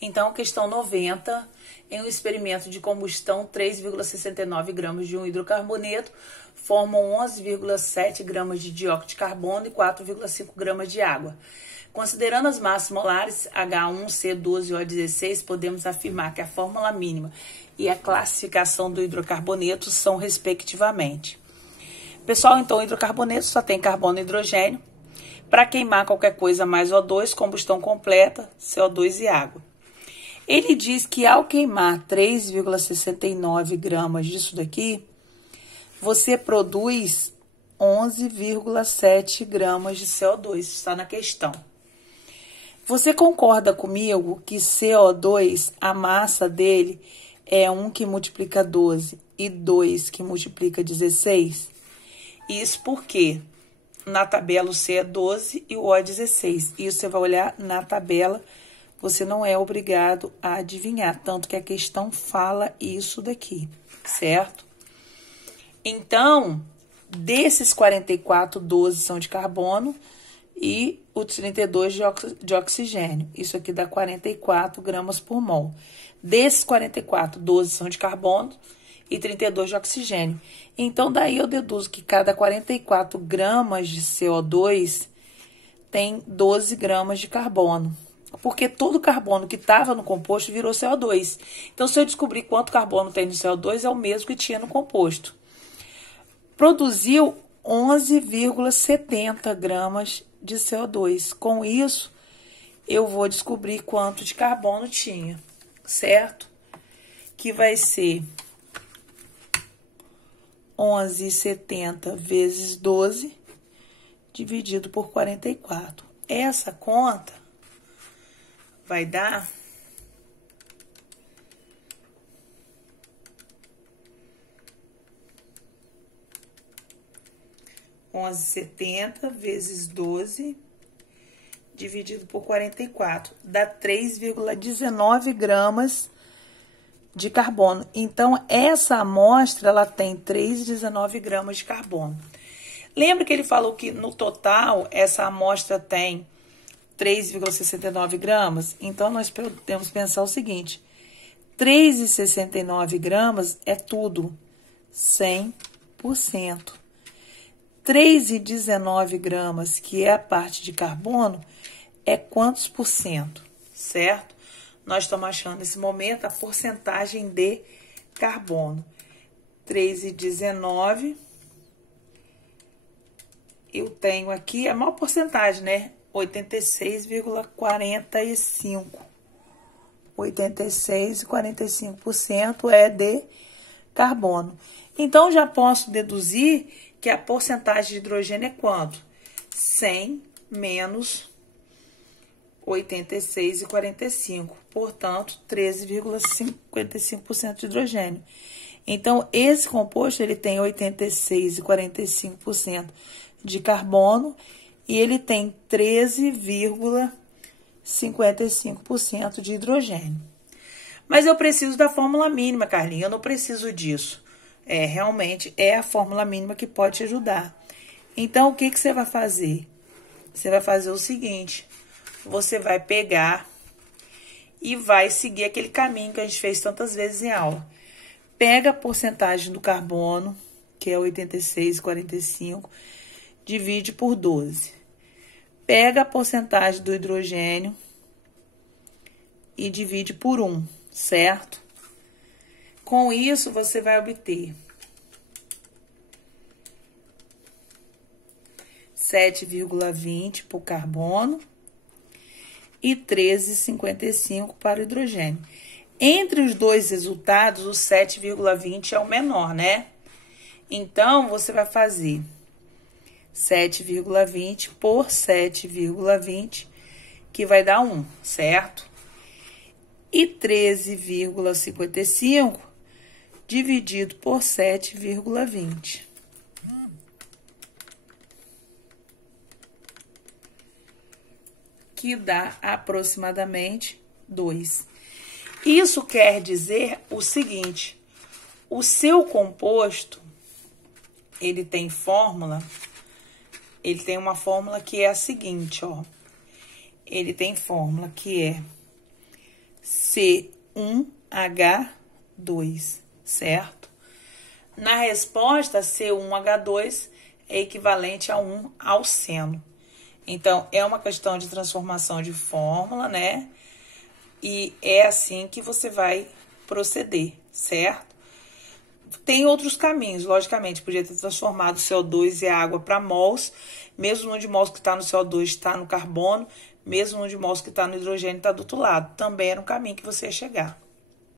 Então, questão 90, em um experimento de combustão, 3,69 gramas de um hidrocarboneto formam 11,7 gramas de dióxido de carbono e 4,5 gramas de água. Considerando as massas molares H1, C12 e O16, podemos afirmar que a fórmula mínima e a classificação do hidrocarboneto são respectivamente. Pessoal, então o hidrocarboneto só tem carbono e hidrogênio. Para queimar qualquer coisa mais O2, combustão completa, CO2 e água. Ele diz que ao queimar 3,69 gramas disso daqui, você produz 11,7 gramas de CO2, está na questão. Você concorda comigo que CO2, a massa dele é 1 que multiplica 12 e 2 que multiplica 16? Isso porque na tabela o C é 12 e o O é 16. Isso você vai olhar na tabela, você não é obrigado a adivinhar, tanto que a questão fala isso daqui, certo? Então, desses 44, 12 são de carbono e os 32 de oxigênio. Isso aqui dá 44 gramas por mol. Desses 44, 12 são de carbono e 32 de oxigênio. Então, daí eu deduzo que cada 44 gramas de CO2 tem 12 gramas de carbono. Porque todo carbono que estava no composto virou CO2. Então, se eu descobrir quanto carbono tem no CO2, é o mesmo que tinha no composto. Produziu 11,70 gramas de CO2. Com isso, eu vou descobrir quanto de carbono tinha, certo? Que vai ser 11,70 vezes 12, dividido por 44. Essa conta vai dar 11,70 vezes 12, dividido por 44. Dá 3,19 gramas de carbono. Então, essa amostra, ela tem 3,19 gramas de carbono. Lembra que ele falou que, no total, essa amostra tem 3,69 gramas? Então, nós podemos pensar o seguinte. 3,69 gramas é tudo, 100%. 3,19 gramas, que é a parte de carbono, é quantos por cento, certo? Nós estamos achando nesse momento a porcentagem de carbono. 3,19. Eu tenho aqui a maior porcentagem, né? 86,45. 86,45% é de carbono. Então, já posso deduzir que a porcentagem de hidrogênio é quanto? 100 menos 86,45. Portanto, 13,55% de hidrogênio. Então, esse composto, ele tem 86,45% de carbono e ele tem 13,55% de hidrogênio. Mas eu preciso da fórmula mínima, Carlinha, eu não preciso disso. Realmente, é a fórmula mínima que pode te ajudar. Então, o que você vai fazer? Você vai fazer o seguinte, você vai pegar e vai seguir aquele caminho que a gente fez tantas vezes em aula. Pega a porcentagem do carbono, que é 86,45, divide por 12. Pega a porcentagem do hidrogênio e divide por 1, certo? Com isso, você vai obter 7,20 para o carbono e 13,55 para o hidrogênio. Entre os dois resultados, o 7,20 é o menor, né? Então, você vai fazer 7,20 por 7,20, que vai dar 1, certo? E 13,55 dividido por 7,20. Que dá aproximadamente 2. Isso quer dizer o seguinte, o seu composto, ele tem fórmula, ele tem uma fórmula que é a seguinte, ó. Ele tem fórmula que é C1H2, certo? Na resposta, C1H2 é equivalente a 1 alceno. Então, é uma questão de transformação de fórmula, né? E é assim que você vai proceder, certo? Tem outros caminhos, logicamente, podia ter transformado o CO2 e a água para mols, mesmo no de mols que está no CO2 está no carbono, mesmo no de mols que está no hidrogênio está do outro lado. Também era um caminho que você ia chegar.